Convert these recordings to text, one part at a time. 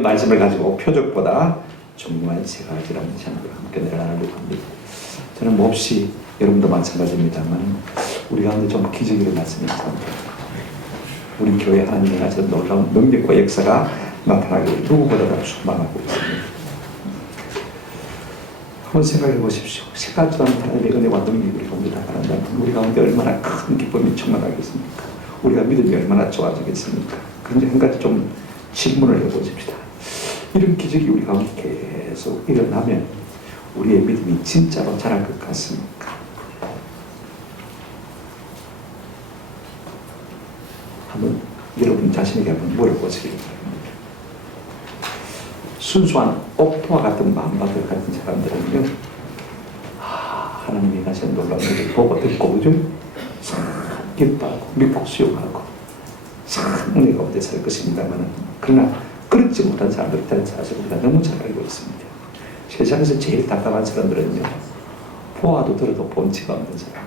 말씀을 가지고 표적보다 중요한 세 가지라는 제목으로 함께 나누려고 합니다. 저는 몹시 여러분도 마찬가지입니다만 우리 가운데 좀 기적이 일어났으면 합니다. 우리 교회 하나님의 가서 놀라운 능력과 역사가 나타나기를 누구보다도 소망하고 있습니다. 한번 생각해 보십시오. 세 가지 동안 하나님의 은혜와 능력이 우리 가운데 나타난다면 우리 가운데 얼마나 큰 기쁨이 충만하겠습니까? 우리가 믿음이 얼마나 좋아지겠습니까? 그런데 한 가지 좀 질문을 해보십시다. 이런 기적이 우리 가운데 계속 일어나면 우리의 믿음이 진짜로 자랄 것 같습니까? 한번 여러분 자신에게 한번 물어보시기 바랍니다. 순수한 옥토와 같은 마음밭을 가진 사람들은요, 하나님이 가신 놀라운 일을 보고 듣고 그죠? 참 기뻐하고 믿고 수용하고 참 은혜 가운데 살 것입니다만, 그러나 그렇지 못한 사람들이 다른 사실을 우리가 너무 잘 알고 있습니다. 세상에서 제일 답답한 사람들은요, 보아도 들어도 본치가 없는 사람,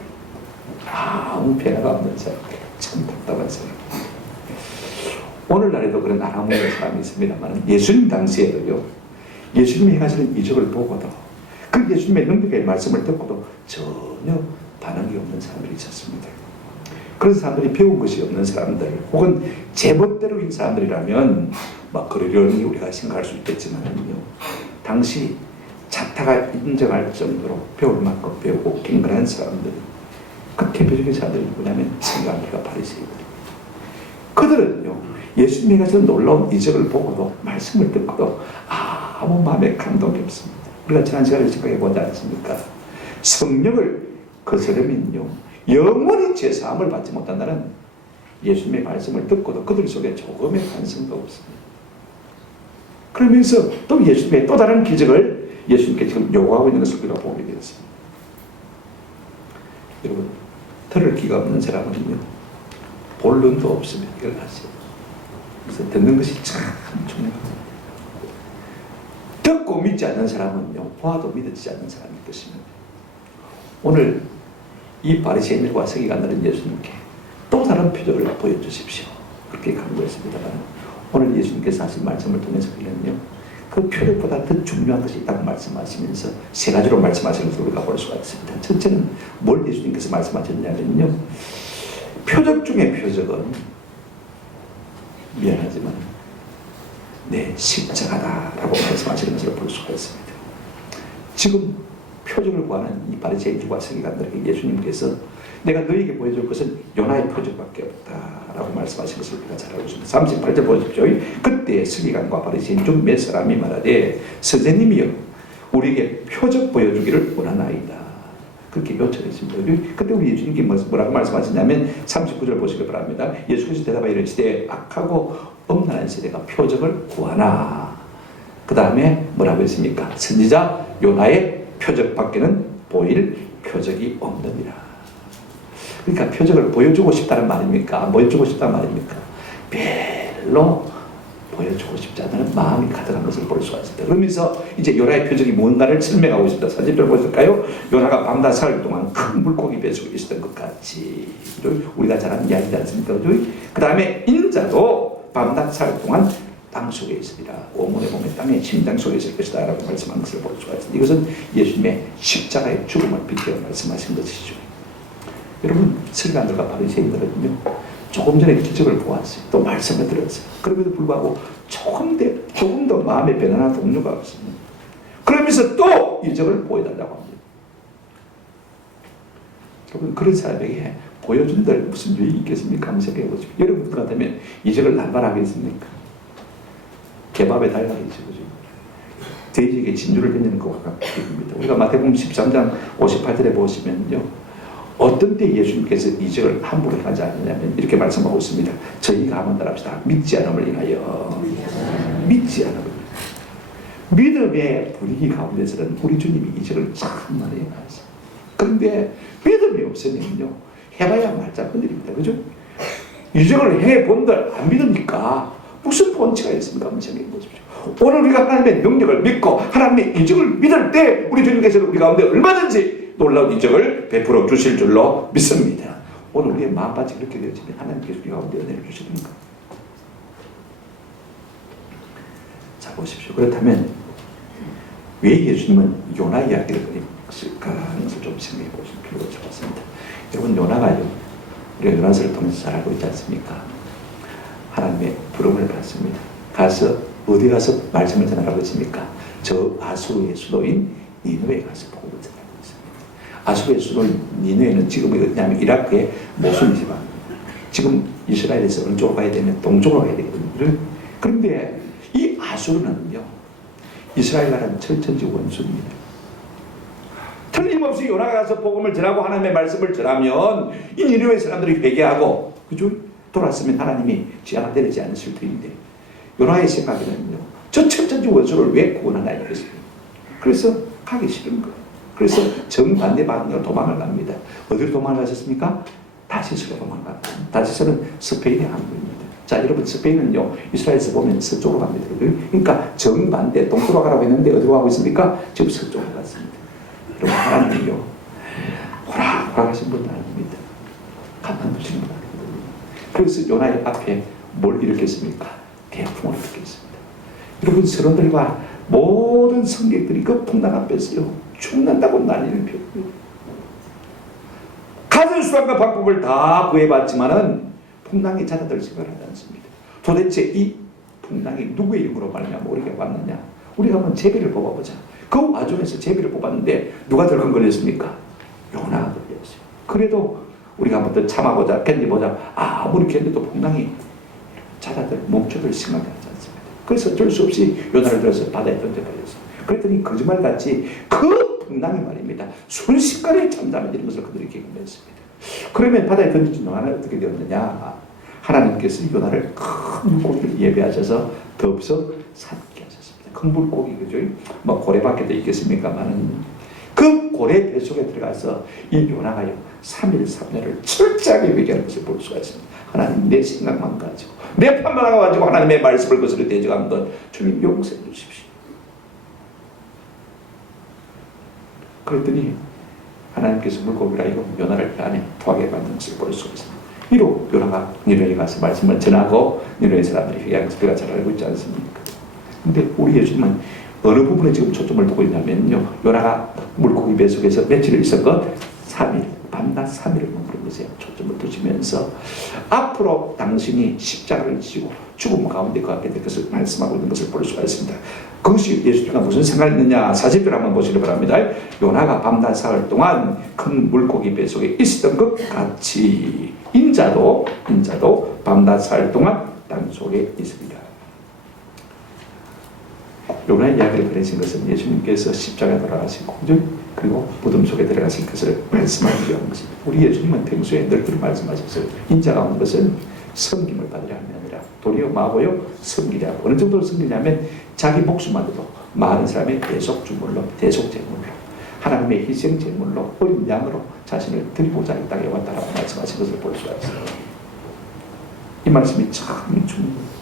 아무 변화가 없는 사람, 참 답답한 사람. 오늘날에도 그런 아랑모의 사람이 있습니다만, 예수님 당시에도요, 예수님이 행하시는 이적을 보고도 그 예수님의 능력의 말씀을 듣고도 전혀 반응이 없는 사람들이 있었습니다. 그런 사람들이 배운 것이 없는 사람들, 혹은 제멋대로인 사람들이라면 막 그러려니 우리가 생각할 수 있겠지만요, 당시 자타가 인정할 정도로 배울 만큼 배우고 경건한 사람들, 그 대표적인 사람들이 누구냐면 성경학교가 바리새인들입니다. 그들은요, 예수님이 가진 놀라운 이적을 보고도 말씀을 듣고도 아무 마음에 감동이 없습니다. 우리가 지난 시간에 생각해 보지 않습니까? 성령을 거스르면요, 영원히 죄사함을 받지 못한다는 예수님의 말씀을 듣고도 그들 속에 조금의 반성도 없습니다. 그러면서 또 예수님의 또 다른 기적을 예수님께 지금 요구하고 있는 것을 우리가 보게 되었습니다. 여러분, 들을 귀가 없는 사람은요, 볼 눈도 없으면 이걸 아세요. 그래서 듣는 것이 참 중요합니다. 듣고 믿지 않는 사람은요, 보아도 믿어지지 않는 사람일 것입니다. 오늘 이 바리새인들과 서기관들은 예수님께 또 다른 표적을 보여주십시오, 그렇게 간구했습니다만, 오늘 예수님께서 하신 말씀을 통해서 우리는요, 그 표적보다 더 중요한 것이 있다고 말씀하시면서 세 가지로 말씀하시는 것을 우리가 볼 수가 있습니다. 첫째는 뭘 예수님께서 말씀하셨냐면요, 표적 중에 표적은 미안하지만 내 십자가다라고 말씀하시는 것을 볼 수가 있습니다. 지금 표적을 구하는 이 바리새인들과 서기관들에게 예수님께서 내가 너에게 보여줄 것은 요나의 표적밖에 없다라고 말씀하신 것을 우리가 잘 알고 있습니다. 38절 보십시오. 그때 서기관과 바리새인 중 몇 사람이 말하되 선생님이여 우리에게 표적 보여주기를 원하나이다, 그렇게 요청했습니다. 그때 우리 예수님께 뭐라고 말씀하시냐면 39절 보시기 바랍니다. 예수께서 대답하여 이르시되 악하고 엄난한 세대가 표적을 구하나, 그 다음에 뭐라고 했습니까? 선지자 요나의 표적밖에는 보일 표적이 없느니라. 그러니까 표적을 보여주고 싶다는 말입니까? 보여주고 싶다는 말입니까? 별로 보여주고 싶지 않은 마음이 가득한 것을 볼 수가 있습니다. 그러면서 이제 요나의 표적이 뭔가를 설명하고 있습니다. 40절 보실까요? 요나가 밤낮 사흘 동안 큰 물고기 뱃속에 있었던 것 같이, 우리가 잘 아는 이야기지 않습니까? 그 다음에 인자도 밤낮 사흘 동안 땅 속에 있으리라. 오문에 보면 땅의 심장 속에 있을 것이다 라고 말씀한 것을 볼 수가 있습니다. 이것은 예수님의 십자가의 죽음을 빗대어 말씀하신 것이죠. 여러분, 서기관들과 바리새인들은요, 조금 전에 기적을 보았어요. 또 말씀을 들었어요. 그럼에도 불구하고 조금 더 마음의 변화나 동료가 없습니다. 그러면서 또 이적을 보여달라고 합니다. 여러분, 그런 사람에게 보여준들 무슨 유익이 있겠습니까? 한번 생각해 보십시오. 여러분 같으면 이적을 남발하겠습니까? 개밥에 달라이죠. 돼지에게 진주를 던지는 것과 같습니다. 우리가 마태복음 13장 58절에 보시면요, 어떤 때 예수님께서 이적을 함부로 하지 않느냐면 이렇게 말씀하고 있습니다. 저희가 한번 따라합시다. 믿지 않음을 인하여. 믿지 않음을. 믿음의 분위기 가운데서는 우리 주님이 이적을 참 많이 해놨어요. 그런데 믿음이 없으면요, 해봐야 말자 흔들립니다. 그죠? 이적을 해본들 안 믿으니까 무슨 본치가 있습니까? 한번 생각해 보십시오. 오늘 우리가 하나님의 능력을 믿고 하나님의 이적을 믿을 때 우리 주님께서는 우리 가운데 얼마든지 놀라운 이적을 베풀어 주실 줄로 믿습니다. 오늘 우리의 마음밭이 그렇게 되어지면 하나님께서 우리 가운데 은혜를 주시는가? 자, 자, 보십시오. 그렇다면 왜 예수님은 요나 이야기를 그랬을까 하는 것을 좀 생각해 보실 필요가 있습니다. 여러분, 요나가요, 우리가 요나서를 통해서 잘 알고 있지 않습니까? 하나님의 부름을 받습니다. 가서 어디 가서 말씀을 전하라고 했습니까? 저 아수르의 수도인 니느웨에 가서 복음을 전하고 있습니다. 아수르의 수도인 니느웨는 지금 어디냐면 이라크의 모sul 지방입니다. 지금 이스라엘에서 어느 쪽으로 가야 되면 동쪽으로 가야 되거든요. 그런데 이 아수르는요, 이스라엘 나라는 철천지 원수입니다. 틀림없이 요나가 가서 복음을 전하고 하나님의 말씀을 전하면 이 니느웨 사람들이 회개하고, 그죠? 돌아서면 하나님이 지하가 내리지 않으실 터인데, 요나의 생각에는요, 저 철천지 원수를 왜 구원하나 이랬습니다. 그래서 가기 싫은 거예요. 그래서 정반대 방향으로 도망을 갑니다. 어디로 도망을 가셨습니까? 다시스로 도망갑니다. 다시스는 스페인의 항구입니다. 자, 여러분, 스페인은요, 이스라엘에서 보면 서쪽으로 갑니다. 그러니까 정반대, 동쪽으로 가라고 했는데 어디로 가고 있습니까? 지금 서쪽으로 갔습니다. 여러분, 하나님이요, 호락호락하신 분은 아닙니다. 가만두시는 분 아니거든요. 그래서 요나의 앞에 뭘 일으켰습니까? 태풍을 일으켰습니다. 여러분, 서론들과 모든 성객들이 그 풍랑 앞에서요, 죽는다고 난리를 폈고요. 가진 수단과 방법을 다 구해봤지만은 풍랑이 잦아들 생각을 하지 않습니다. 도대체 이 풍랑이 누구의 이름으로 말미암아 우리가 왔느냐? 우리가 한번 제비를 뽑아보자. 그 와중에서 제비를 뽑았는데 누가 덜컹거렸습니까? 요나가 걸렸어요. 그래도 우리가 한번 더 참아보자, 견디보자. 아무리 견뎌도 풍랑이 잦아들, 멈춰들 생각이 하지 않습니다. 그래서 어쩔 수 없이 요나를 들어서 바다에 던져버렸어요. 그랬더니 거짓말같이 그 풍랑이 말입니다, 순식간에 잠잠해지는 것을 그들이 경험했습니다. 그러면 바다에 던져진 요나는 어떻게 되었느냐? 하나님께서 요나를 큰 물고기를 예배하셔서 덥석 삼게 하셨습니다. 큰 물고기, 그죠? 뭐 고래밖에 있겠습니까만은 그 고래 뱃속에 들어가서 이 요나가요, 3일 3夜을 철저하게 회개하는 것을 볼 수가 있습니다. 하나님, 내 생각만 가지고 내 판만 가지고 하나님의 말씀을 것으로 대적하는 것 주님 용서해 주십시오. 그랬더니 하나님께서 물고기라 이거 요나를 안에 부하게 만든 것을 볼 수가 있습니다. 이로 요나가 니느웨에 가서 말씀을 전하고 니느웨 사람들이 회개하는 것을 우리가 잘 알고 있지 않습니까? 근데 우리 예수님은 어느 부분에 지금 초점을 두고 있냐면요, 요나가 물고기 뱃속에서 며칠을 있었건 3일, 밤낮 3일을 머무른 것에 초점을 두시면서 앞으로 당신이 십자가를 지고 죽음 가운데 거하게 될 것을 말씀하고 있는 것을 볼 수가 있습니다. 그것이 예수님과 무슨 상관이 있느냐? 40절 한번 보시기 바랍니다. 요나가 밤낮 사흘 동안 큰 물고기 뱃속에 있었던 것 같이 인자도 밤낮 사흘 동안 땅속에 있습니다. 요나의 이야기를 보내신 것은 예수님께서 십자가에 돌아가시고, 그리고 무덤 속에 들어가실 것을 말씀하기 위한 것입니다. 우리 예수님은 평소에 늘 그런 말씀하셨어요. 인자가 온 것은 섬김을 받으려 함이 아니라 도리어 마고요 섬기려 하고, 어느 정도로 섬기냐면 자기 목숨만으로도 많은 사람의 대속주물로, 대속제물로, 하나님의 희생제물로, 어린 양으로 자신을 드리고자 이 땅에 왔다라고 말씀하신 것을 볼 수가 있어요. 이 말씀이 참 중요해요.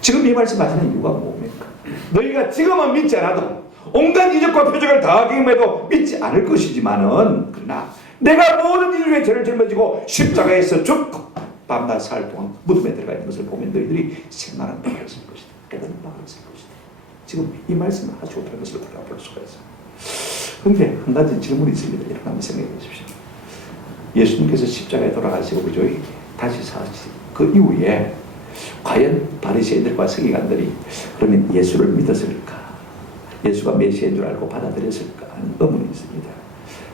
지금 이 말씀하시는 이유가 뭡니까? 너희가 지금은 믿지 않아도 온갖 이적과 표적을 다 경험해도 믿지 않을 것이지만은, 그러나 내가 모든 인류의 죄를 짊어지고 십자가에서 죽고 밤낮 사흘 동안 무덤에 들어가 있는 것을 보면 너희들이 생각하는 바가 있을 것이다, 깨닫는 바가 있을 것이다. 지금 이 말씀을 하시고 있는 것을 우리가 볼 수가 있어요. 그런데 한 가지 질문이 있습니다. 여러분 한번 생각해 보십시오. 예수님께서 십자가에 돌아가시고, 그죠? 다시 사시고 그 이후에 과연 바리새인들과 서기관들이 그러면 예수를 믿었을까? 예수가 메시아인 줄 알고 받아들였을까? 하는 의문이 있습니다.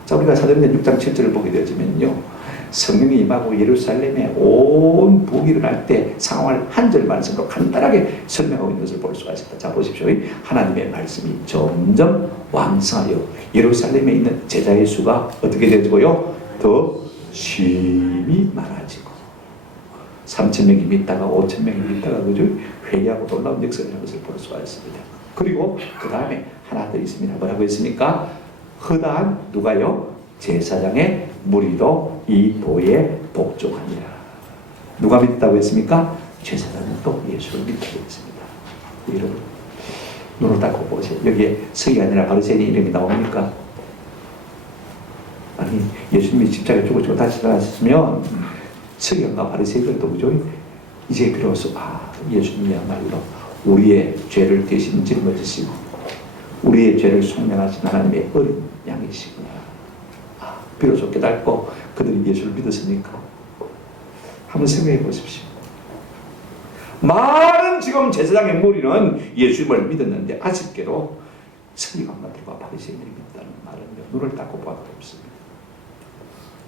자, 우리가 사도행전 6장 7절을 보게 되어지면요, 성령이 임하고 예루살렘에 온 부흥이 일어날 때 상황을 한 절 말씀으로 간단하게 설명하고 있는 것을 볼 수가 있습니다. 자, 보십시오. 하나님의 말씀이 점점 왕성하여 예루살렘에 있는 제자의 수가 어떻게 되고요? 더 심히 많아지고 3,000명이 믿다가 5,000명이 믿다가, 그죠? 회개하고 놀라운 역사를 하는 것을 볼 수가 있습니다. 그리고 그 다음에 하나 더 있습니다. 뭐라고 했습니까? 허다한 누가요? 제사장의 무리도 이 도에 복종하니라. 누가 믿다고 했습니까? 제사장은 또 예수를 믿다고 했습니다. 여러분 눈을 닫고 보세요. 여기에 서기관이나 바리새인 이름이 나옵니까? 아니, 예수님이 십자가에 죽으시고 다시 살아나셨으면 서기관과 바리새인들도, 그죠? 이제 비로소 예수님이야말로 우리의 죄를 대신 짊어지시고 우리의 죄를 속량하신 하나님의 어린 양이시구나. 비로소 깨닫고 그들이 예수를 믿었으니까 한번 생각해 보십시오. 많은 지금 제사장의 무리는 예수님을 믿었는데 아쉽게도 서기관들과 바리새인들이 믿다는 말은 눈을 닫고 봐도 없습니다.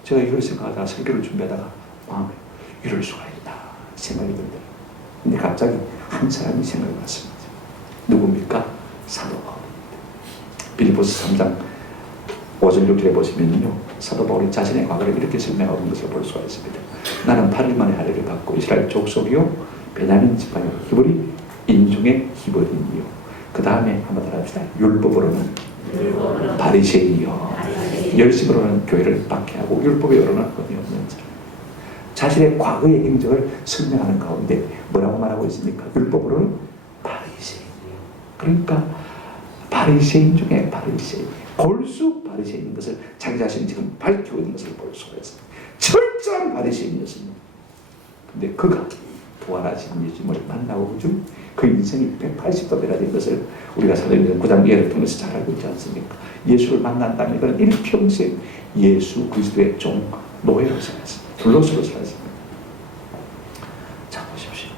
제가 이걸 생각하다가 설교를 준비하다가 마음에 이럴 수가 있다 생각이 들더라고요. 근데 갑자기 한 사람이 생각이 났습니다. 누굽니까? 사도 바울입니다. 빌립보서 3장 5절 6절에 보시면요, 사도 바울이 자신의 과거를 이렇게 설명하고 있는 것을 볼 수가 있습니다. 나는 8일 만에 할례를 받고 이스라엘 족속이요 베냐민 지파요 히브리 인중의 히브리인이요. 그 다음에 한번 따라합시다. 율법으로는 바리새인이요 열심으로는 교회를 박해하고 율법으로는 의미 없는 자라. 자신의 과거의 행적을 설명하는 가운데 뭐라고 말하고 있습니까? 율법으로는 바리새인이요. 그러니까 바리새인 중에 바리새인, 골수 바리새인인 것을 자기 자신이 지금 밝히고 있는 것을 볼 수가 있습니다. 철저한 바리새인이었습니다. 근데 그가 부활하신 예수님을 만나고 그 인생이 180도 변화된 것을 우리가 사도행전 9장 예를 통해서 잘 알고 있지 않습니까? 예수를 만난다면 이건 일평생 예수 그리스도의 종 노예로 살았습니다. 불로스로 살았습니다. 자 보십시오.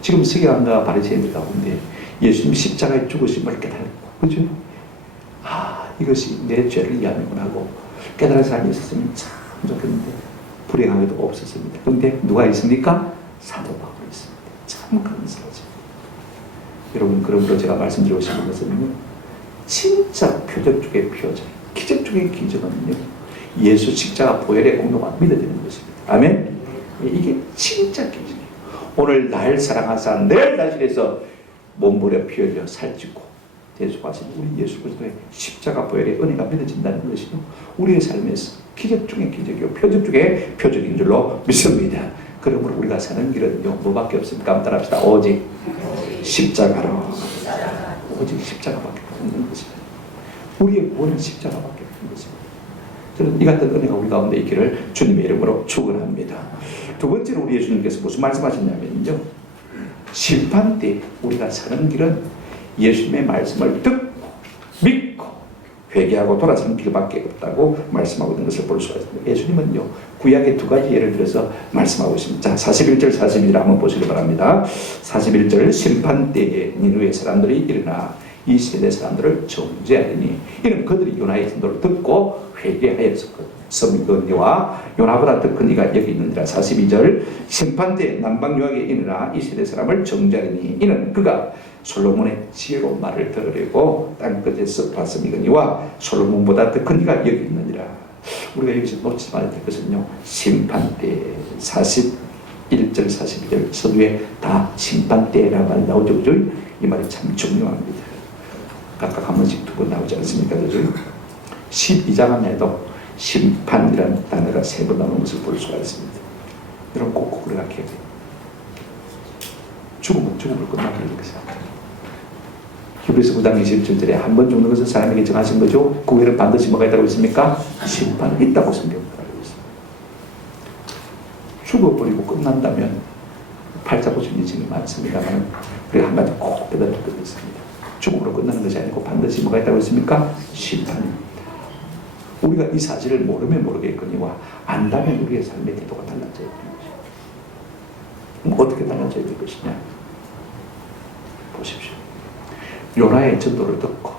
지금 서기관과 바리새인들 가운데 예수님 십자가의 죽으심을 깨달고, 그죠? 이것이 내 죄를 위함이구나 하고 깨달은 사람이 있었으면 참 좋겠는데 불행하게도 없었습니다. 그런데 누가 있습니까? 사도 바울이 있습니다. 참 감사하죠. 여러분, 그러므로 제가 말씀드리고 싶은 것은요, 진짜 표적 중의 표적, 기적 중의 기적은요, 예수 십자가 보혈의 공로가 믿어지는 것입니다. 아멘? 이게 진짜 기적이에요. 오늘 날 사랑하사 내일 다시해서 몸부려 피 흘려 살찌고 대속하신 우리 예수 그리스도의 십자가 보혈의 은혜가 믿어진다는 것이요, 우리의 삶에서 기적 중의 기적이요 표적 중의 표적인 줄로 믿습니다. 그러므로 우리가 사는 길은요 뭐밖에 없습니까? 한번 따라합시다. 오직 십자가로, 오직 십자가밖에 없는 것입니다. 우리의 구원은 십자가밖에 없는 것입니다. 저는 이 같은 은혜가 우리 가운데 있기를 주님의 이름으로 축원합니다. 두 번째로 우리 예수님께서 무슨 말씀하셨냐면요, 심판 때 우리가 사는 길은 예수님의 말씀을 듣고 믿고 회개하고 돌아서는 길밖에 없다고 말씀하고 있는 것을 볼 수가 있습니다. 예수님은요 구약의 두 가지 예를 들어서 말씀하고 있습니다. 자, 41절 42절 한번 보시기 바랍니다. 41절 심판 때에 니느웨 사람들이 일어나 이 세대 사람들을 정죄하리니 이는 그들이 요나의 진도를 듣고 회개하였었거든요. 서미건이와 요나보다 더 큰 이가 여기 있느니라. 42절 심판 때 남방 요악에 일어나 이 세대 사람을 정죄하리니 이는 그가 솔로몬의 지혜로운 말을 들으려고 땅끝에서 봤음이거니와 솔로몬보다 더 큰 이가 여기 있느니라. 우리가 여기서 놓치지 말아야 될 것은요, 심판 때 41절 42절 서두에 다 심판 때라는 말이 나오죠. 그죠? 이 말이 참 중요합니다. 각각 한 번씩 두 번 나오지 않습니까? 그죠? 12장만 해도 심판이라는 단어가 세 번 나오는 것을 볼 수가 있습니다. 여러분 꼭 우리가 기억해야 돼요. 죽음은 죽음을 끝나는 이렇게 생각해요. 히브리서 9장 27절에 한 번 죽는 것은 사람에게 정하신 거죠. 그 후에는 반드시 뭐가 있다고 했습니까? 심판이 있다고 성경은 알고 있습니다. 죽어버리고 끝난다면 팔자고친 인생이 많습니다만 우리가 한 가지 꼭 깨달을 것이 있습니다. 죽음으로 끝나는 것이 아니고 반드시 뭐가 있다고 했습니까? 심판입니다. 우리가 이 사실을 모르면 모르겠거니와 안다면 우리의 삶의 태도가 달라져야 되는 것이죠. 그럼 어떻게 달라져야 될 것이냐? 보십시오. 요나의 전도를 듣고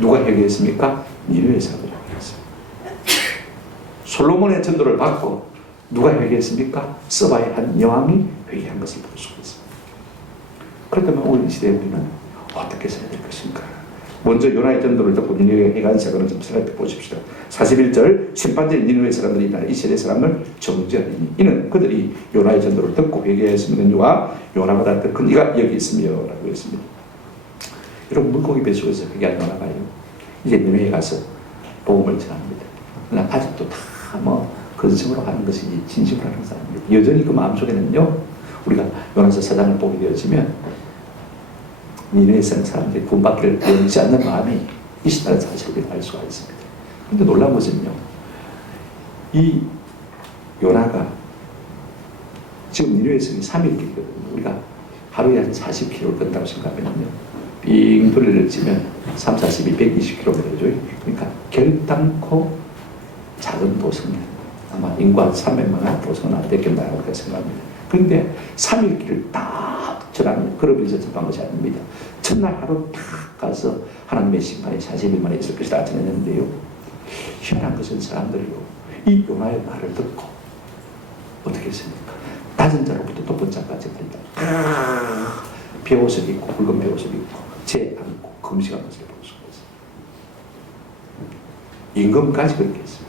누가 회개했습니까? 니느웨 사람들이 회개했습니다. 솔로몬의 전도를 받고 누가 회개했습니까? 서바의 한 여왕이 회개한 것을 볼 수가 있습니다. 그렇다면 오늘 이 시대에 우리는 어떻게 살아야 될 것인가? 먼저 요나의 전도를 듣고 니느웨에 행한 사건을 좀 생각해 보십시다. 41절 심판된 니느웨 사람들이 이 세대 사람을 정죄하리니 이는 그들이 요나의 전도를 듣고 회개했으면와 요나보다 더 큰 이가 여기 있으며 라고 했습니다. 여러분 물고기 뱃속에서 회개한 요나가요 이제 니느웨에 가서 복음을 전합니다. 그러나 아직도 다 근성으로 하는 것이 진심으로 하는 사람입니다. 여전히 그 마음속에는요, 우리가 요나서 4장을 보게 되어지면 니느웨에 사는 사람들이 구원받기를 원치 않는 마음이 있다는 사실을 알 수가 있습니다. 그런데 놀라운 것은요, 이 요나가 지금 니느웨에 3일 길이거든요. 우리가 하루에 한 40km를 걷는다고 생각하면요. 빙 돌리를 치면 3, 40이 120km죠. 그러니까 결단코 작은 도성이에요. 아마 인구 한 300만 도성은 안 됐겠나요? 그렇게 생각합니다. 그런데 3일 길을 딱 전하는 걸으면서 접한 것이 아닙니다. 첫날 하루 딱 가서 하나님의 심판이 40일 만에 있을 것이다 전했는데요. 희한한 것은 사람들이요. 이 요나의 말을 듣고 어떻게 했습니까? 낮은 자로부터 높은 자까지 간다. 배옷을 입고 붉은 배옷을 입고 재 안고 금식한 것을 볼 수가 있어요. 임금까지 그렇게 했어요.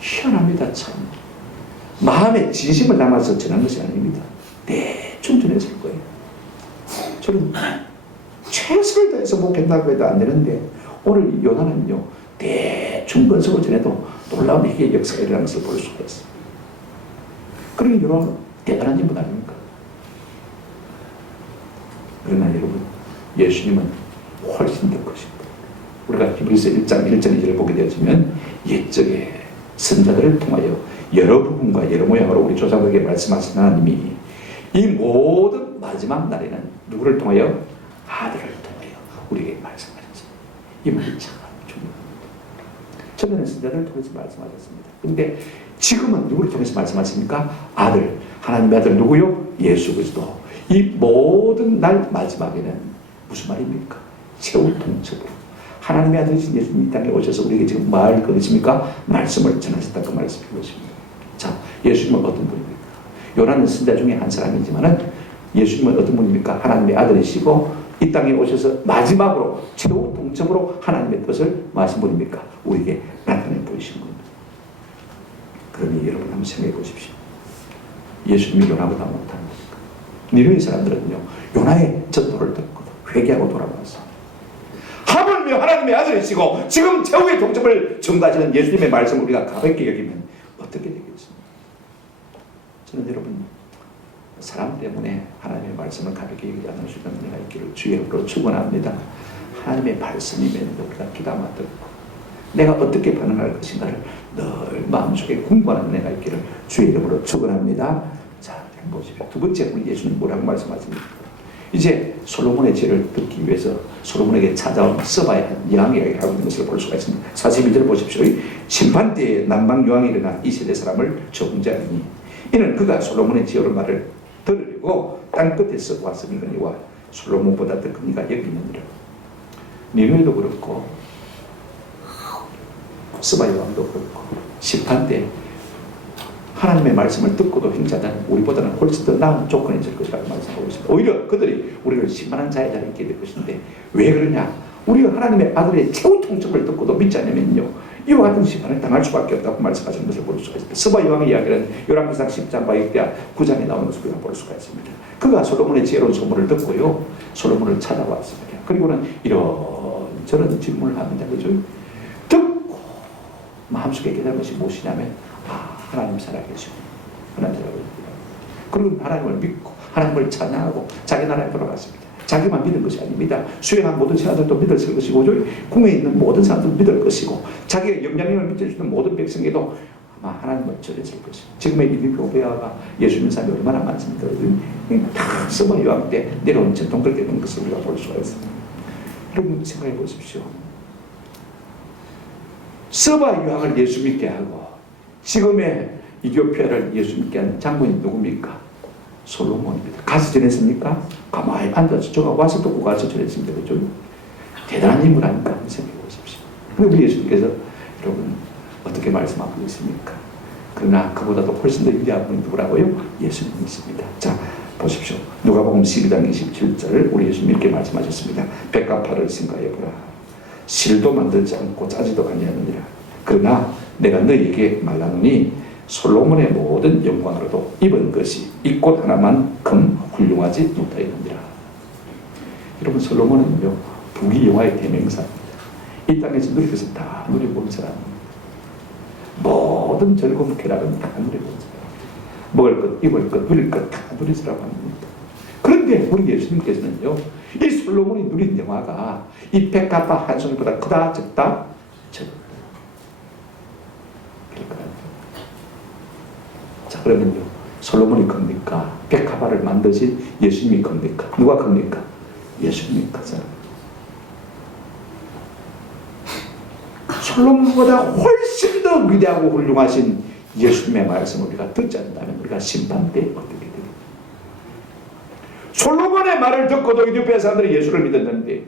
희한합니다. 참 마음에 진심을 담아서 전한 것이 아닙니다. 대충 전했을 거예요. 저는 최선을 다해서 목했다고 해도 안 되는데 오늘 요나는요 대충 건석을 전해도 놀라운 회개의 역사가 일어나는 것을 볼 수가 있어요. 그러니 요나는 대단한 인물 아닙니까? 그러나 여러분 예수님은 훨씬 더 크십니다. 우리가 히브리서 1장 1절 2절을 보게 되어지면 옛적의 선자들을 통하여 여러 부분과 여러 모양으로 우리 조상들에게 말씀하신 하나님이 이 모든 마지막 날에는 누구를 통하여? 아들을 통하여 우리에게 말씀하셨습니다. 이 말이 참 중요합니다. 전에는 선자들을 통해서 말씀하셨습니다. 그런데 지금은 누구를 통해서 말씀하십니까? 아들, 하나님의 아들 누구요? 예수 그리스도. 이 모든 날 마지막에는 무슨 말입니까? 최후 통첩으로 하나님의 아들이신 예수님이 이 땅에 오셔서 우리에게 지금 말 그것입니까? 말씀을 전하셨다 그 말씀인 것입니다. 자, 예수님은 어떤 분입니까? 요나는 선자 중에 한 사람이지만은 예수님은 어떤 분입니까? 하나님의 아들이시고 이 땅에 오셔서 마지막으로 최후 통첩으로 하나님의 뜻을 마신 분입니까? 우리에게 나타내 보이신 겁니다. 그러니 여러분 한번 생각해 보십시오. 예수님이 요나보다 못합니까? 니느웨 사람들은요 요나의 전도를 듣고 회개하고 돌아와서 하물며 하나님의 아들이시고 지금 최후의 통첩을 전가하시는 예수님의 말씀을 우리가 가볍게 여기면 어떻게 되겠습니까? 저는 여러분 사람 때문에 하나님의 말씀을 가볍게 여기지 않을 수 있는 은혜가 있기를 주의 이름으로 축원합니다. 하나님의 말씀이면 우리가 귀담아 듣고 내가 어떻게 반응할 것인가를 늘 마음속에 궁금한 은혜가 있기를 주의 이름으로 축원합니다. 자, 보십시오. 두 번째 우리 예수님 뭐라고 말씀하십니까? 이제 솔로몬의 죄를 듣기 위해서 솔로몬에게 찾아온 스바의 한 여왕이 하고 있는 것을 볼 수가 있습니다. 42절 보십시오. 심판 때에 남방 여왕이 일어나 이 세대 사람을 정죄하니 이는 그가 솔로몬의 지어를 말을 들으려고 땅끝에서 왔음이거니와 솔로몬보다 더 큰 이가 여기 있느니라. 니느웨도 그렇고 스바 여왕도 그렇고 심판 때 하나님의 말씀을 듣고도 행자는 우리보다는 훨씬 더 나은 조건이 있을 것이라고 말씀하고 있습니다. 오히려 그들이 우리를 심판한 자의 자리에 있게 될 것인데 왜 그러냐? 우리가 하나님의 아들의 최후 통첩을 듣고도 믿지 않으면요 이와 같은 심판을 당할 수밖에 없다고 말씀하시는 것을 볼 수가 있습니다. 스바 여왕의 이야기는 열왕기상 10장과 6대 9장에 나오는 것을 우리가 볼 수가 있습니다. 그가 솔로몬의 지혜로운 소문을 듣고요 솔로몬을 찾아왔습니다. 그리고는 이런저런 질문을 합니다. 그죠? 듣고 마음속에 깨달은 것이 무엇이냐면 하나님 살아계시고 하나님 살아계시고 그리고 하나님을 믿고 하나님을 찬양하고 자기 나라에 돌아갔습니다. 자기만 믿은 것이 아닙니다. 수행한 모든 신하들도 믿을 것이고 궁에 있는 모든 사람들도 믿을 것이고 자기의 영향력을 믿어주는 모든 백성에도 아마 하나님을 전했을 것이고 지금의 이디오피아가 예수 믿는 사람이 얼마나 많습니까? 다 스바 여왕 때 내려온 전통 그렇게 된 것을 우리가 볼 수가 있습니다. 여러분 생각해 보십시오. 스바 여왕을 예수 믿게 하고 지금의 이디오피아를 예수 믿게 한 장군이 누굽니까? 솔로몬입니다. 가서 전했습니까? 가만히 앉아서 저가 와서 듣고 가서 전했습니다. 그죠? 대단한 인물 아닙니까? 생각해 보십시오. 그리고 우리 예수님께서 여러분 어떻게 말씀하고 있습니까? 그러나 그보다도 훨씬 더 위대한 분이 누구라고요? 예수님이십니다. 자, 보십시오. 누가복음 12장 27절 우리 예수님 이렇게 말씀하셨습니다. 백과 팔을 생각해보라. 실도 만들지 않고 짜지도 아니하느니라. 그러나 내가 너희에게 말하노니 솔로몬의 모든 영광으로도 입은 것이 이 꽃 하나만큼 훌륭하지 못하였느니라. 여러분 솔로몬은요 부귀영화의 대명사입니다. 이 땅에서 누릴 것을 다 누려본 사람입니다. 모든 즐거움 쾌락은 다 누려본 사람입니다. 먹을 것, 입을 것, 누릴 것 다 누린 사람입니다. 그런데 우리 예수님께서는요 이 솔로몬이 누린 영화가 이 백합화 한 송이보다 크다 적다? 적다. 자 그러면요 솔로몬이 큽니까? 백합화를 만드신 예수님이 큽니까? 누가 큽니까? 예수님이 크잖아요. 솔로몬보다 훨씬 더 위대하고 훌륭하신 예수님의 말씀을 우리가 듣지 않는다면 우리가 심판대에 어떻게 됩니까? 솔로몬의 말을 듣고도 이디오피아 사람들이 예수를 믿었는데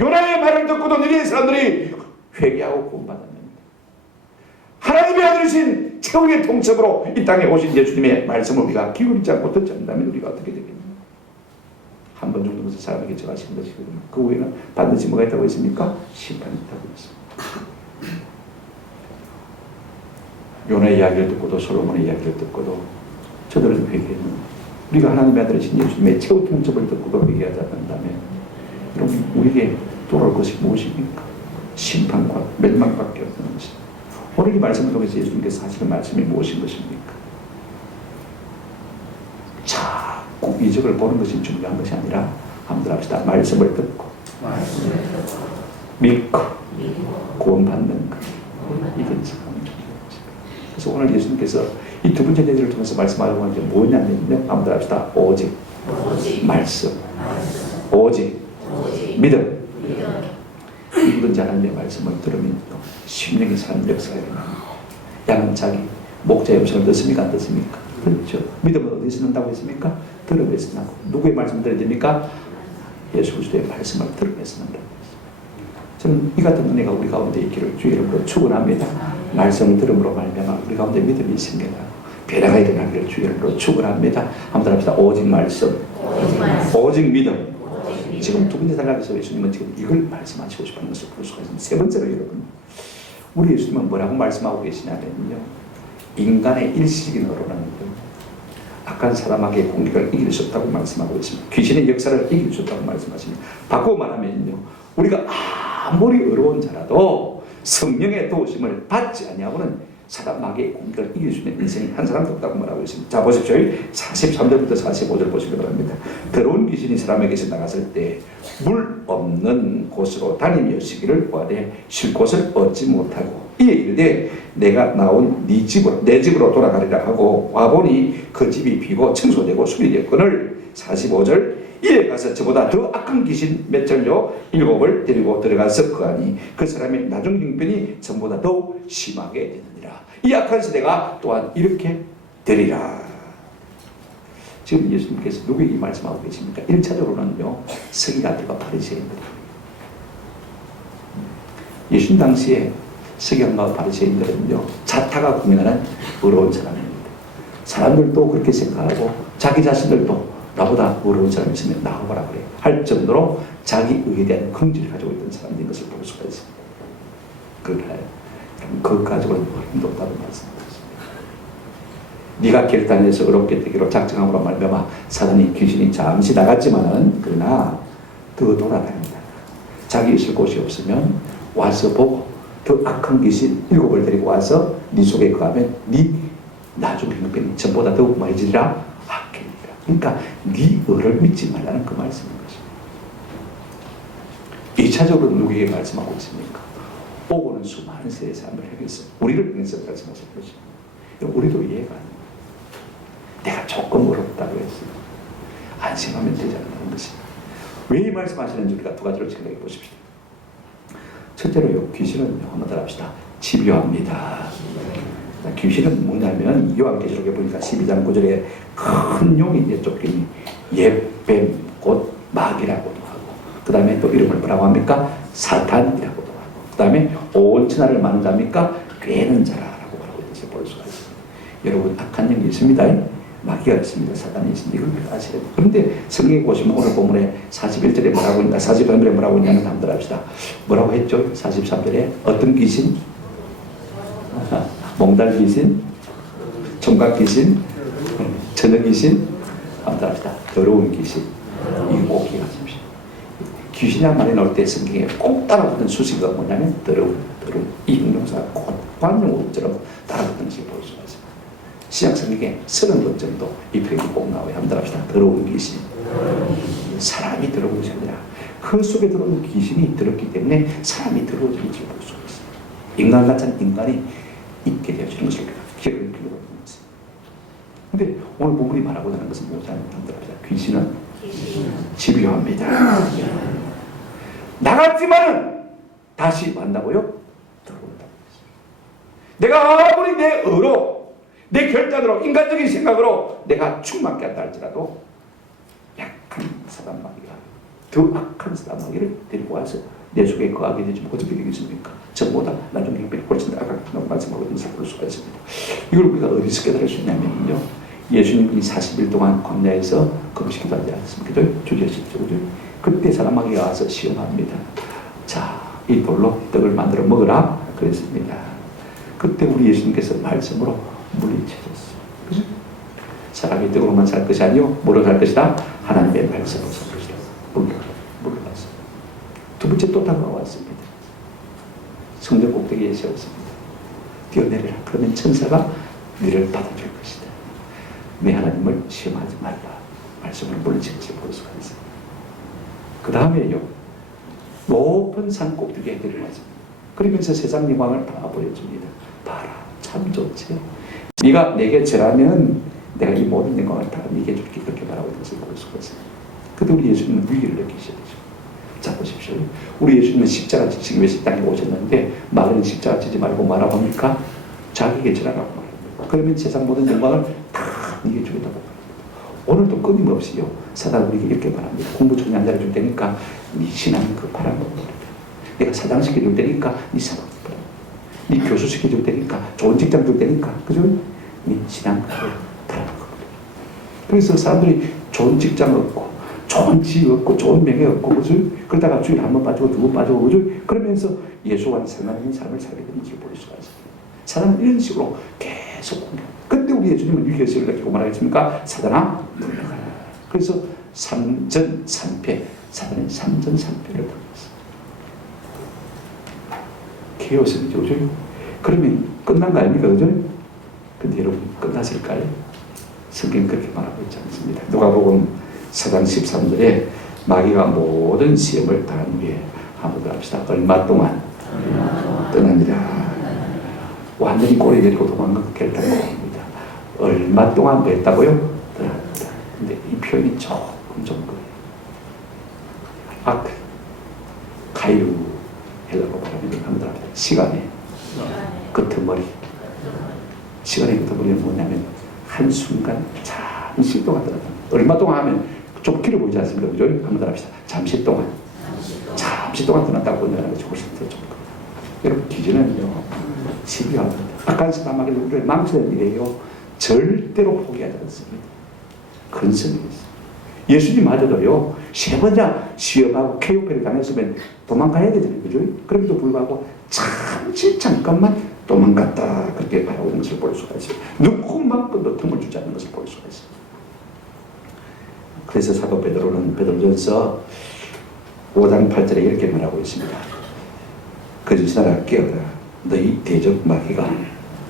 요나의 말을 듣고도 니네 사람들이 회개하고 구원받았는데 하나님의 아들이신 최후의 통첩으로 이 땅에 오신 예수님의 말씀을 우리가 기울이지 않고 듣지 않는다면 우리가 어떻게 되겠습니까? 한 번 정도 사람에게 정하신 것이거든요. 그 후에는 반드시 뭐가 있다고 했습니까? 심판이 있다고 했습니다. 요나의 이야기를 듣고도 솔로몬의 이야기를 듣고도 저들은 회개했는데 우리가 하나님의 아들이신 예수님의 최후 통첩을 듣고도 회개하지 않는다면 여러분 우리에게 돌아올 것이 무엇입니까? 심판과 멸망밖에 없는 것입니다. 오늘 이 말씀을 통해서 예수님께서 하시는 말씀이 무엇인 것입니까? 자꾸 이적을 보는 것이 중요한 것이 아니라 한번 합시다. 말씀을 듣고 믿고 구원받는 것 이건 참 중요한 것입니다. 그래서 오늘 예수님께서 이 두 번째 예제를 통해서 말씀하려고 하는 게 뭐냐면요. 한번 합시다. 오직 말씀 오직 믿음 누구든지 하나님의 말씀을 들으면 심령이 사는 역사가 일어납니다. 양은 자기 목자의 음성을 듣습니까? 안 듣습니까? 듣죠. 믿음은 어디서 는다고 했습니까? 들음에서 나고 누구의 말씀을 들어야 됩니까? 예수 그리스도의 말씀을 들음에서 난다고 했습니다. 저는 이 같은 은혜가 우리 가운데 있기를 주의 이름으로 축원합니다. 말씀을 들음으로 말미암아 우리 가운데 믿음이 생겨나고 변화가 일어나기를 주의 이름으로 축원합니다. 한번 합시다. 오직 말씀 오직 믿음. 지금 두 번째 단락에서 예수님은 지금 이걸 말씀하시고 싶은 것을 볼 수가 있습니다. 세 번째로 여러분 우리 예수님은 뭐라고 말씀하고 계시냐면요. 인간의 일시적인으로는 악한 사람에게 공격을 이길 수 없다고 말씀하고 있습니다. 귀신의 역사를 이길 수 없다고 말씀하십니다. 바꾸어 말하면요. 우리가 아무리 어려운 자라도 성령의 도우심을 받지 아니하고는 사단 마귀의 공격을 이길 수 있는 인생이 한 사람도 없다고 말하고 있습니다. 자 보십시오. 43절부터 45절 보시기 바랍니다. 더러운 귀신이 사람에게서 나갔을 때 물 없는 곳으로 다니며 쉬기를 구하되 쉴 곳을 얻지 못하고 이에 이르되 내가 나온 내 집으로 돌아가리라 하고 와보니 그 집이 비고 청소되고 수리되었거늘 45절 이에 가서 저보다 더 악한 귀신 몇 절요 7을 데리고 들어가서 거하니 그 사람의 나중 형편이 전보다 더욱 심하게 되느니라. 이 악한 시대가 또한 이렇게 되리라. 지금 예수님께서 누구에게 말씀하고 계십니까? 1차적으로는요 서기관들과 바리새인들. 예수님 당시에 서기관과 바리새인들은요 자타가 공연하는 어려운 사람입니다. 사람들도 그렇게 생각하고 자기 자신들도 나보다 어려운 사람이 있으면 나와보라 그래요. 할 정도로 자기 의에 대한 긍지를 가지고 있던 사람들인 것을 볼 수가 있습니다. 그러나 그것 가지고는 힘도 없다는 말씀입니다. 네가 결단해서 어렵게 되기로 작정함으로 말미암아 사단이 귀신이 잠시 나갔지만은 그러나 더 돌아다닙니다. 자기 있을 곳이 없으면 와서 보고 더 악한 귀신 7을 데리고 와서 네 속에 거하면 네 나중 형편이 전보다 더욱 많아지리라 하겠니라. 그러니까 네 의를 믿지 말라는 그 말씀인 것입니다. 2차적으로 누구에게 말씀하고 있습니까? 오고는 수많은 세의 삶을 향해서 우리를 향해서 말씀하실 것입니다. 우리도 이해가 안 됩니다. 내가 조금 어렵다고 했어요. 안심하면 되지 않는 것입니다. 왜 이 말씀하시는지 우리가 두 가지로 생각해 보십시오. 첫째로요, 귀신은 한번 더 합시다. 집요합니다. 귀신은 뭐냐면 요한계시록에 보니까 12장 9절에 큰 용이 이제 쫓기니 옛뱀 곧 마귀라고도 하고 그 다음에 또 이름을 뭐라고 합니까? 사탄이라고도 하고 그 다음에 온 천하를 만든 자입니까? 꿰는 자라고 말하고 있는 것을 볼 수가 있습니다. 여러분 악한 영이 있습니다. 마귀가 있습니다. 사단이 있습니다. 이걸 아셔야 돼요. 그런데 성경에 보시면 오늘 본문에 41절에 뭐라고 있나 43절에 뭐라고 있냐면 한번 합시다. 뭐라고 했죠? 43절에 어떤 귀신? 몽달 귀신? 총각 귀신? 저녁 귀신? 한번 합시다. 더러운 귀신. 이거 꼭 기억하십시오. 귀신이란 말이 나올 때 성경에 꼭 따라붙는 수식어가 뭐냐면 더러운 이 형용사가 꼭 관용어처럼 따라붙는 것을 볼 수가 있습니다. 신약 성경에 30번 정도 이 표현이 꼭 나와요. 한번 합시다. 더러운 귀신. 사람이 더러운 것이 아니라 그 속에 들어오는 귀신이 들었기 때문에 사람이 더러워지는 것을 볼 수가 있습니다. 인간 같은 인간이 있게 되어지는 것을 우리가 기억할 필요가 있는 것입니다. 근데 오늘 본문이 말하고 있는 것은 뭐냐면 귀신은 집요합니다. 나갔지만은 다시 만나고요 들어온다고. 내가 아무리 내 의로 내 결단으로 인간적인 생각으로 내가 충만케 한다 할지라도 약한 사단마귀가 더 악한 사단마귀를 데리고 와서 내 속에 거하게 되지만 어떻게 되겠습니까? 전보다 나중에 형편이 훨씬 더 악하다고 말씀하고 있는 것을 볼 수가 있습니다. 이걸 우리가 어디서 깨달을 수 있냐면요, 예수님이 40일 동안 광야에서 금식 기도하지 않습니까? 주제식죠. 그때 사람마귀가 와서 시험합니다. 자, 이 돌로 떡을 만들어 먹으라 그랬습니다. 그때 우리 예수님께서 말씀으로 물리쳐졌어요. 그죠? 사람이 떡으로만 살 것이 아니요 뭐로 살 것이다? 하나님의 말씀으로 살 것이다. 물러갔어요. 두 번째 또 다가왔습니다. 성전 꼭대기에 세웠습니다. 뛰어내려라. 그러면 천사가 너를 받아줄 것이다. 내 하나님을 시험하지 말라. 말씀을 물리치지 볼 수가 있습니다. 그 다음에요, 높은 산 꼭대기에 데려왔습니다. 그러면서 세상 영광을 다 보여줍니다. 봐라, 참 좋지. 네가 내게 절하면 내가 이 모든 영광을 다 네게 줄게. 그렇게 말하고 있는 것을 볼 수가 있습니다. 그때 우리 예수님은 위기를 느끼셔야 되죠. 자, 보십시오. 우리 예수님은 십자가 지기 위해서 땅에 오셨는데 말은 십자가 지지 말고 말아봅니까? 자기에게 절하라고 말합니다. 그러면 세상 모든 영광을 다 네게 주겠다고 말합니다. 오늘도 끊임없이요, 사단 우리에게 이렇게 말합니다. 공부 중요한 자를 줄 테니까 네 신앙 급하라고 말합니다. 내가 사장 시켜줄 테니까 네 사랑 급하라고, 네 교수 시켜줄 테니까 좋은 직장 줄 테니까, 그죠? 네 신앙 급하라고. 그래서 사람들이 좋은 직장 얻고 좋은 지위 얻고 좋은 명예 얻고, 그죠? 그러다가 주일 한 번 빠지고 두 번 빠지고, 그죠? 그러면서 예수와는 상관없는 삶을 살게 되는 것을 볼 수가 있습니다. 사람은 이런 식으로 계속 공격. 그때 우리 예수님은 위기의식을 느끼고 말하겠습니까? 사단아, 물러가라. 그래서 삼전삼패, 사단은 삼전삼패를 당했어요. 케오스죠, 그죠? 그러면 끝난 거 아닙니까, 그죠? 근데 여러분, 끝났을까요? 성경 그렇게 말하고 있지 않습니다. 누가복음 4장 13절에 마귀가 모든 시험을 당한 후에 한번 더 합시다. 얼마 동안 떠나니라. 완전히 꼬리 내리고 도망간 그 결단이 옵니다. 얼마 동안 뭐 했다고요? 떠났다. 근데 이 표현이 조금 좀 아크, 가이루 헬라고 말하면 합니다. 시간의 끄트머리. 시간의 끄트머리는 뭐냐면 한순간 잠시 동안 떠났다. 얼마 동안 하면 좀 길어 보이지 않습니까? 그죠? 한번 더 합시다. 잠시 동안 떠났다고 본다는 것이 훨씬 더 좋을 겁니다. 여러분, 기준은요, 집요합니다. 악한 사람에게 우리를 망치는 일이에요. 절대로 포기하지 않습니다. 근성이 있어요. 예수님마저도요, 세 번이나 시험하고 KOP를 당했으면 도망가야 되잖아요. 그죠? 그럼에도 불구하고 잠깐만 도망갔다. 그렇게 바라고 있는 것을 볼 수가 있어요. 누구만큼도 틈을 주지 않는 것을 볼 수가 있어요. 그래서 사도 베드로는 베드로전서 5장 8절에 이렇게 말하고 있습니다. 거짓말아 깨어라. 너희 대적 마귀가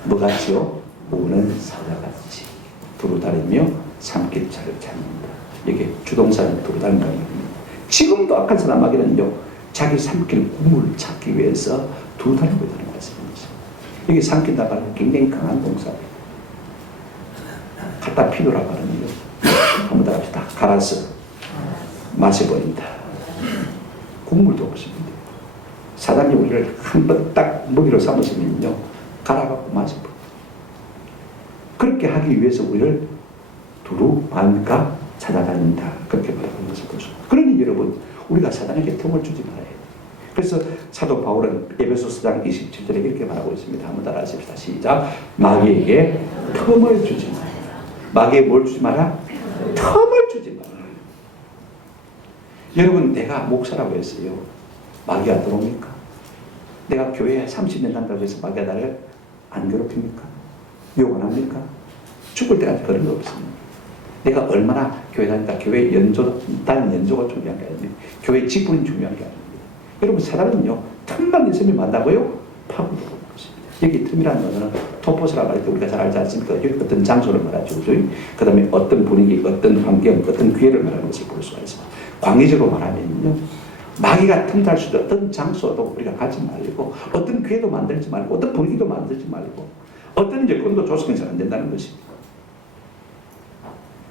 뭐같이요? 우는 사자같이 두루다니며 삼킬 자를 찾는다. 이게 주동사는 두루다니는 겁니다. 지금도 악한 사람 마귀는요, 자기 삼킬 우물을 찾기 위해서 두루다니고 있다는 말씀입니다. 여기 삼킨다고 하는 굉장히 강한 동사예요. 갖다 피우라고 하는 거예요. 한번 더 합시다. 갈아서 마셔버린다. 국물도 없습니다. 사단이 우리를 한 번 딱 먹이로 삼으시면요, 갈아갖고 마셔버려. 그렇게 하기 위해서 우리를 두루 반가 찾아다닌다. 그렇게 말하는 것을 보시고. 그러니 여러분, 우리가 사단에게 틈을 주지 말아야 돼요. 그래서 사도 바울은 에베소서 4장 27절에 이렇게 말하고 있습니다. 한번 따라 하십시다. 시작. 마귀에게 틈을 주지 마라. 마귀에 뭘 주지 마라? 틈을 주지 마라. 여러분, 내가 목사라고 했어요. 마귀가 들어옵니까? 내가 교회에 30년 한다고 해서 마귀가 나를 안 괴롭힙니까? 욕 안 합니까? 죽을 때까지 그런 거 없습니다. 내가 얼마나 교회 다니다 교회 단 연조가 중요한 게 아닙니다. 교회 직분이 중요한 게 아닙니다. 여러분, 사단은요, 틈만 있으면 만다고요? 파고들어오는 것입니다. 여기 틈이라는 것은 토포스라고 할 때 우리가 잘 알지 않습니까? 여기 어떤 장소를 말하죠. 그 다음에 어떤 분위기, 어떤 환경, 어떤 기회를 말하는 것을 볼 수가 있습니다. 광의적으로 말하면요, 마귀가 틈탈 수도 어떤 장소도 우리가 가지 말고, 어떤 기회도 만들지 말고, 어떤 분위기도 만들지 말고, 어떤 여건도 조성해서 안 된다는 것입니다.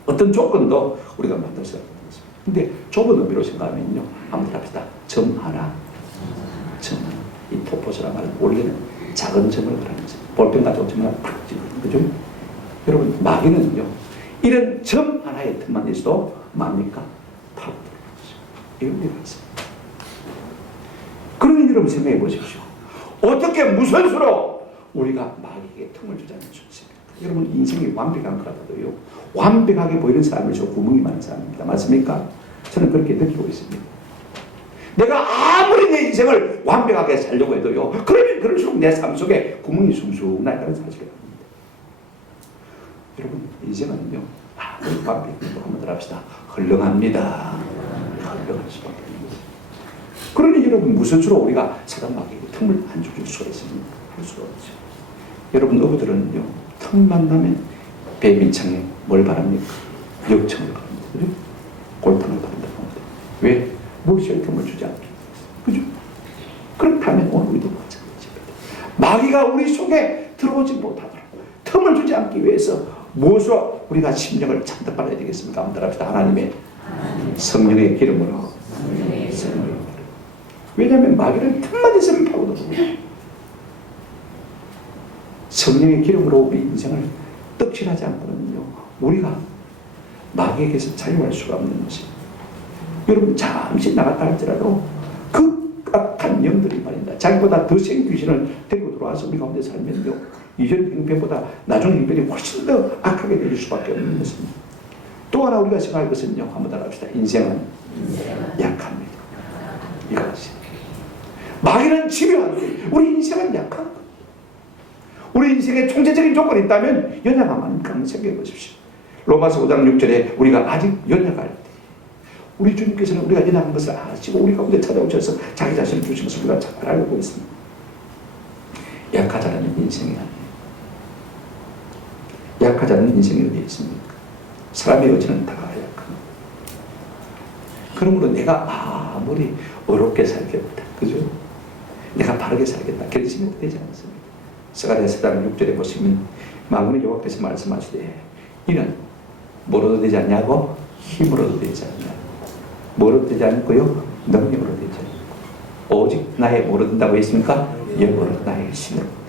어떤 조건도 우리가 만들 수 없는 것입니다. 근데 좁은 의미로 생각하면요, 한번 합시다. 점 하나, 점 하나. 이 토포스란 말은 원래는 작은 점을 말하는 거죠. 볼펜 가지고 점 하나 탁 찍거든요. 그죠? 여러분, 마귀는요, 이런 점 하나의 틈만 있어도 뭡니까? 파고들어요. 이건 우리가 있습니다. 그러니 여러분 생각해 보십시오. 어떻게 무슨 수로 우리가 마귀에게 틈을 주지 않을 수 있습니까? 여러분, 인생이 완벽한 거라도요, 완벽하게 보이는 사람이 저 구멍이 많은 사람입니다. 맞습니까? 저는 그렇게 느끼고 있습니다. 내가 아무리 내 인생을 완벽하게 살려고 해도요, 그러면 그럴수록 내 삶 속에 구멍이 숭숭 나 있다는 사실을 압니다. 여러분, 인생은요, 아무리 완벽해도 한번 더 합시다. 헐렁합니다. 헐렁할 수밖에 없는 거죠. 그러니 여러분, 무슨 수로 우리가 사단 마귀에게 틈을 안 줄 수가 있습니까? 할 수가 없죠. 여러분, 어부들은요, 틈만 나면 배민창에 뭘 바랍니까? 역청을 바랍니다. 그죠? 골탕을 바란다고 합니다. 왜? 무엇이 틈을 주지 않기 위해서. 그죠? 그렇다면 오늘 우리도 마찬가지입니다. 마귀가 우리 속에 들어오지 못하도록 틈을 주지 않기 위해서 무엇으로 우리가 심령을 잔뜩 받아야 되겠습니까? 한번 합시다. 하나님의 성령의 기름으로. 왜냐하면 마귀는 틈만 있으면 파고들어요. 성령의 기름으로 우리 인생을 떡칠하지 않고는요, 우리가 마귀에게서 자유할 수가 없는 것입니다. 여러분, 잠시 나갔다 할지라도 그 악한 영들이 말입니다. 자기보다 더 센 귀신을 데리고 들어와서 우리 가운데 살면요, 이전 형편보다 나중 형편이 훨씬 더 악하게 될 수밖에 없는 것입니다. 또 하나 우리가 생각할 것은요, 한번 더 합시다. 인생은 약합니다. 이것이 마귀는 집요한데 우리 인생은 약한 것. 우리 인생에 총체적인 조건이 있다면 연약함 아닙니까? 한번 생각해 보십시오. 로마서 5장 6절에 우리가 아직 연약할 때 우리 주님께서는 우리가 연약한 것을 아시고 우리 가운데 찾아오셔서 자기 자신을 주신 것을 우리가 잘 알고 있습니다. 약하자는 인생이 아니에요. 약하자는 인생이 어디에 있습니까? 사람의 의지는 다 약합니다. 그러므로 내가 아무리 어렵게 살겠다, 그죠? 내가 바르게 살겠다 결심해도 되지 않습니다. 스가랴서 4장 6절에 보시면 만군의 여호와께서 말씀하시되 이는 뭐로도 되지 않냐고? 힘으로도 되지 않냐. 뭐로도 되지 않고요, 능력으로 되지 않고 오직 나의 뭐로 된다고 했습니까? 영으로, 나의 신으로 된다고.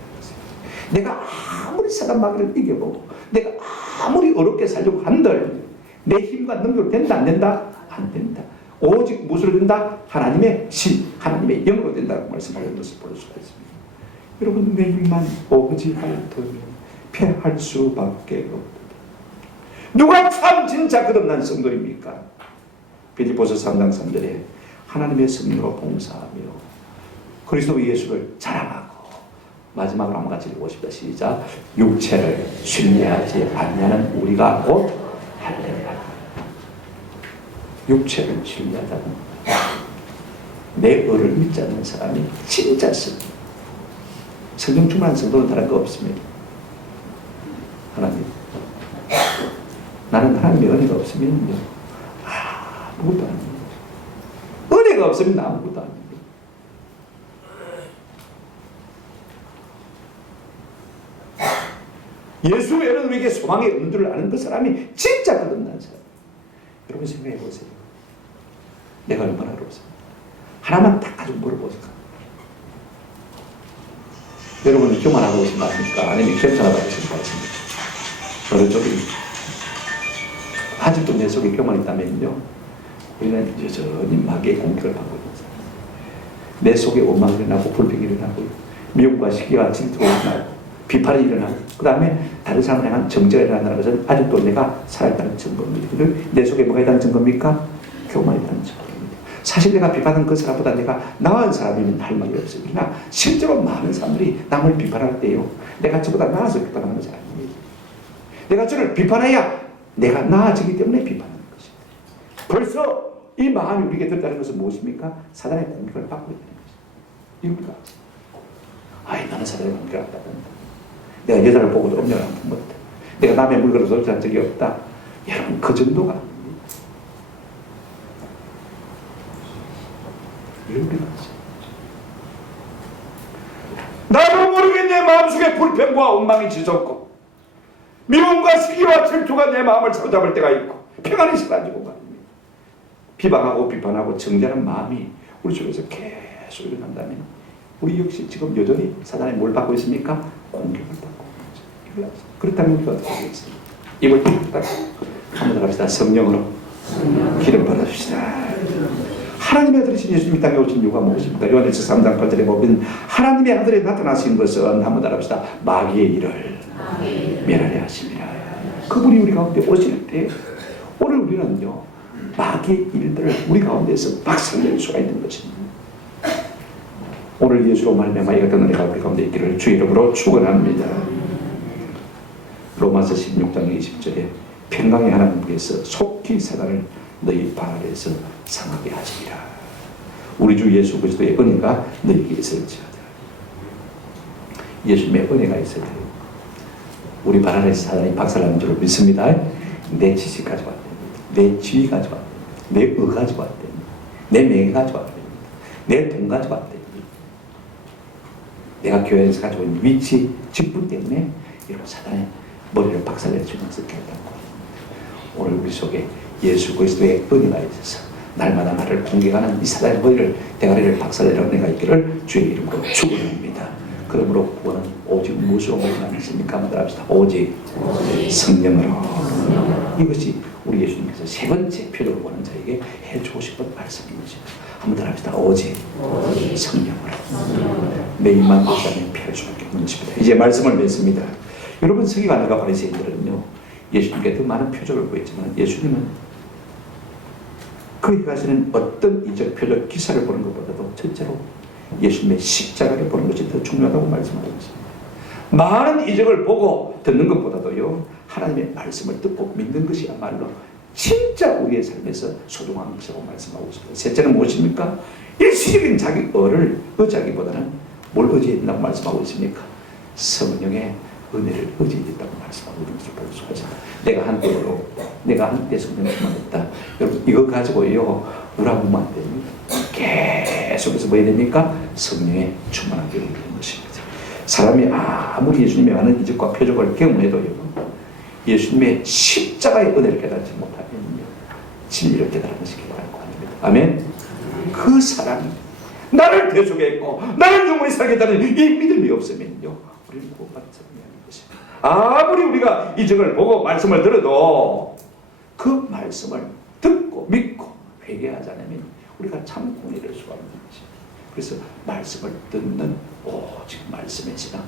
내가 아무리 사단 마귀를 이겨보고 내가 아무리 어렵게 살려고 한들 내 힘과 능력으로 된다 안 된다? 안 된다. 오직 무엇으로 된다? 하나님의 신, 하나님의 영으로 된다고 말씀하는 것을 볼 수가 있습니다. 여러분, 내 힘만 오지할 터면 패할 수밖에 없다. 누가 참 진짜 거듭난 성도입니까? 빌립보서 3장 3절에 하나님의 성령으로 봉사하며 그리스도 예수를 자랑하고, 마지막으로 한번 같이 읽어봅시다. 시작. 육체를 신뢰하지 아니하는 우리가 곧 할례라. 육체를 신뢰하자는 내 의를 믿지 않는 사람이 진짜 성령 충만한 성도는 다른 거 없습니다. 하나님, 나는 하나님의 은혜가 없으면 아무것도 아닙니다. 은혜가 없으면 아무것도 아닙니다. 예수 외에는 우리에게 소망이 없는 줄 아는 그 사람이 진짜 거듭난 사람. 여러분 생각해 보세요. 내가 얼마나 어렵습니까? 하나만 딱 가지고 물어보세요. 여러분은 교만하고 계신 것 같습니까? 아니면 겸손하다고 계신 것 같습니까? 어느 쪽입니까? 아직도 내 속에 교만이 있다면요, 우리는 여전히 마귀의 공격을 받고 있는 사람. 내 속에 원망이 일어나고 불평이 일어나고 미움과 시기와 질투가 일어나고 비판이 일어나고 그 다음에 다른 사람을 향한 정죄가 일어난다는 것은 아직도 내가 살아있다는 증거입니다. 내 속에 뭐가 있다는 증거입니까? 교만이 있다는 증거입니다. 사실 내가 비판한 그 사람보다 내가 나은 사람이면 할 말이 없어요. 그러나 실제로 많은 사람들이 남을 비판할 때요, 내가 저보다 나아서 비판하는 것이 아닙니다. 내가 저를 비판해야 내가 나아지기 때문에 비판하는 것입니다. 벌써 이 마음이 우리에게 들었다는 것은 무엇입니까? 사단의 공격을 받고 있다는 것입니다. 이겁니다. 아이, 나는 사단의 공격을 안 받는다. 내가 여자를 보고도 음료를 안 품었다. 내가 남의 물건을 설치한 적이 없다. 여러분, 그 정도가 아닙니다. 이런 것이 나도 모르게 내 마음속에 불평과 원망이 짖었고 미움과 시기와 질투가 내 마음을 사로잡을 때가 있고 평안이 사라지고 말입니다. 비방하고 비판하고 정죄하는 마음이 우리 속에서 계속 일어난다면 우리 역시 지금 여전히 사단에 뭘 받고 있습니까? 공격을 받고 있죠. 그렇다면 우리가 어떻게 하겠습니까? 입을 딱 한번 합시다. 성령으로 기름 받아줍시다. 하나님의 아들이신 예수님이 땅에 오신 이유가 무엇입니까? 요한일서 3장 8절에 보면 하나님의 아들이 나타나신 것은 한번 따라합시다. 마귀의 일을 멸하려 하심이라. 그분이 우리 가운데 오실 때 오늘 우리는요 마귀의 일들을 우리 가운데서 박살낼 수가 있는 것입니다. 오늘 예수로 말미암아 이 같은 은혜가 우리 가운데 있기를 주 이름으로 축원합니다. 로마서 16장 20절에 평강의 하나님께서 속히 사단을 너희 발 아래에서 상하게 하시리라. 우리 주 예수 그리스도의 은혜가 너희에게 있을지어다. 예수님의 은혜가 있을 때 우리 발 아래에서 사단이 박살나는 줄 믿습니다. 내 지식 가져왔다. 내 지위 가져왔다. 내 의 가져왔다. 내 명예 가져왔다. 내 돈 가져왔다. 내가 교회에서 가지고 있는 위치, 직분 때문에 이런 사단의 머리를 박살낼 수 있는 것을 깨닫고 오늘 우리 속에 예수 그리스도의 은혜가 있어서 날마다 나를 공격하는 이 사단의 머리를 대가리를 박살내는 은혜가 있기를 주의 이름으로 축원합니다. 그러므로 구원은 오직 무엇으로 모자라십니까? 한번 합시다. 오직 성령으로. 이것이 우리 예수님께서 세 번째 표적을 보는 자에게 해주고 싶은 말씀인 것입니다. 한번 합시다. 오직 성령으로. 내 입만 막자면 피할 수밖에 없는 것입니다. 이제 말씀을 맺습니다. 여러분 서기관과 바리새인들은요 예수님께 더 많은 표적을 보였지만 예수님은 거기 가서는 어떤 이적 표적 기사를 보는 것보다도 첫째로 예수님의 십자가를 보는 것이 더 중요하다고 말씀하고 있습니다. 많은 이적을 보고 듣는 것보다도요 하나님의 말씀을 듣고 믿는 것이야말로 진짜 우리의 삶에서 소중한 것이라고 말씀하고 있습니다. 셋째는 무엇입니까? 일시적인 자기 의를 의지하기보다는 뭘 의지했다고 말씀하고 있습니까? 성령의 은혜를 의지했다고 말씀하고 있는 것을 볼 수가 있습니다. 내가 한때 성령을 충만했다. 여러분 이거 가지고요 우라부면 안 됩니다. 계속해서 뭐 해야 됩니까? 성령에 충만하게 되는 것입니다. 사람이 아무리 예수님의 많은 이적과 표적을 경험해도요 예수님의 십자가의 은혜를 깨닫지 못하면요 진리를 깨달은 것이 결코 아닙니다. 아멘. 그 사람이 나를 대속했고 나를 영원히 살겠다는 이 믿음이 없으면요 우리는 구원받지 않는 것입니다. 아무리 우리가 이적을 보고 말씀을 들어도 그 말씀을 듣고 믿고 회개하지 않으면 우리가 참 구원이 될 수가 없는 것입니다. 그래서 말씀을 듣는 오직 말씀의 신앙,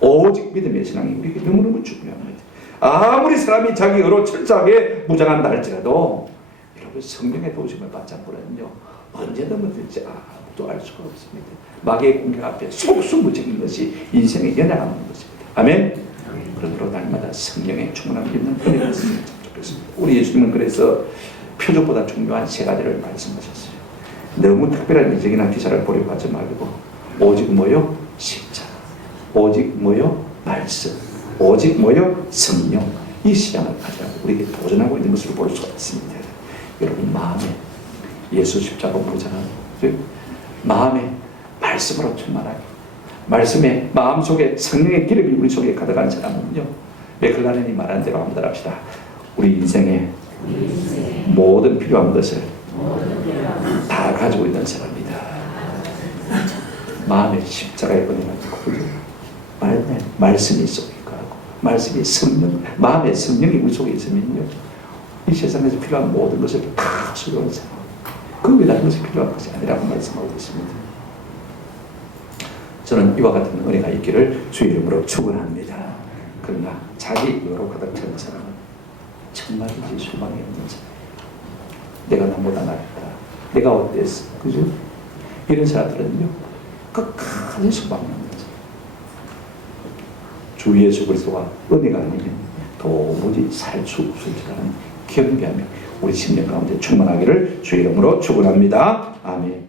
오직 믿음의 신앙이 우리에게 너무너무 중요합니다. 아무리 사람이 자기 의로 철저하게 무장한다 할지라도 여러분 성령의 도우심을 받지 않고는요 언제 넘어질지 아무도 알 수가 없습니다. 마귀의 공격 앞에 속수무책인 것이 인생의 연약함인 것입니다. 아멘. 그러므로 날마다 성령의 충만함을 입는 은혜가 있으면 좋겠습니다. 우리 예수님은 그래서 표적보다 중요한 세 가지를 말씀하셨어요. 너무 특별한 이적이나 기사를 보려고 하지 말고 오직 뭐요? 십자가. 오직 뭐요? 말씀. 오직 뭐요? 성령. 이 신앙을 가지라고 우리에게 도전하고 있는 것을 볼 수가 있습니다. 여러분 마음에 예수 십자가 보잖아요. 마음에 말씀으로 충만하게 말씀에 마음속에 성령의 기름이 우리 속에 가득한 사람은요 맥클라렌이 말한 대로 한번 합시다. 우리 인생의 모든 필요한 것을 다 가지고 있는 사람이다. 마음에 십자가의 은혜가 있고 말씀이 속에 있고 말씀이 성령, 마음의 성령이 우리 속에 있으면요 이 세상에서 필요한 모든 것을 다 소유한 사람, 그 외다른 것이 필요한 것이 아니라고 말씀하고 있습니다. 저는 이와 같은 은혜가 있기를 주의 이름으로 축원합니다. 그러나 자기 의로 가득 찬 사람은 정말이지 소망이 없는 사람. 내가 나보다 낫다. 내가 어땠어? 그죠? 이런 사람들은요 끝까지 소망이 없는 사람. 주 예수 그리스도가 은혜가 아니면 도무지 살 수 없을 줄 아는 경배하며 우리 심령 가운데 충만하기를 주의 이름으로 축원합니다. 아멘.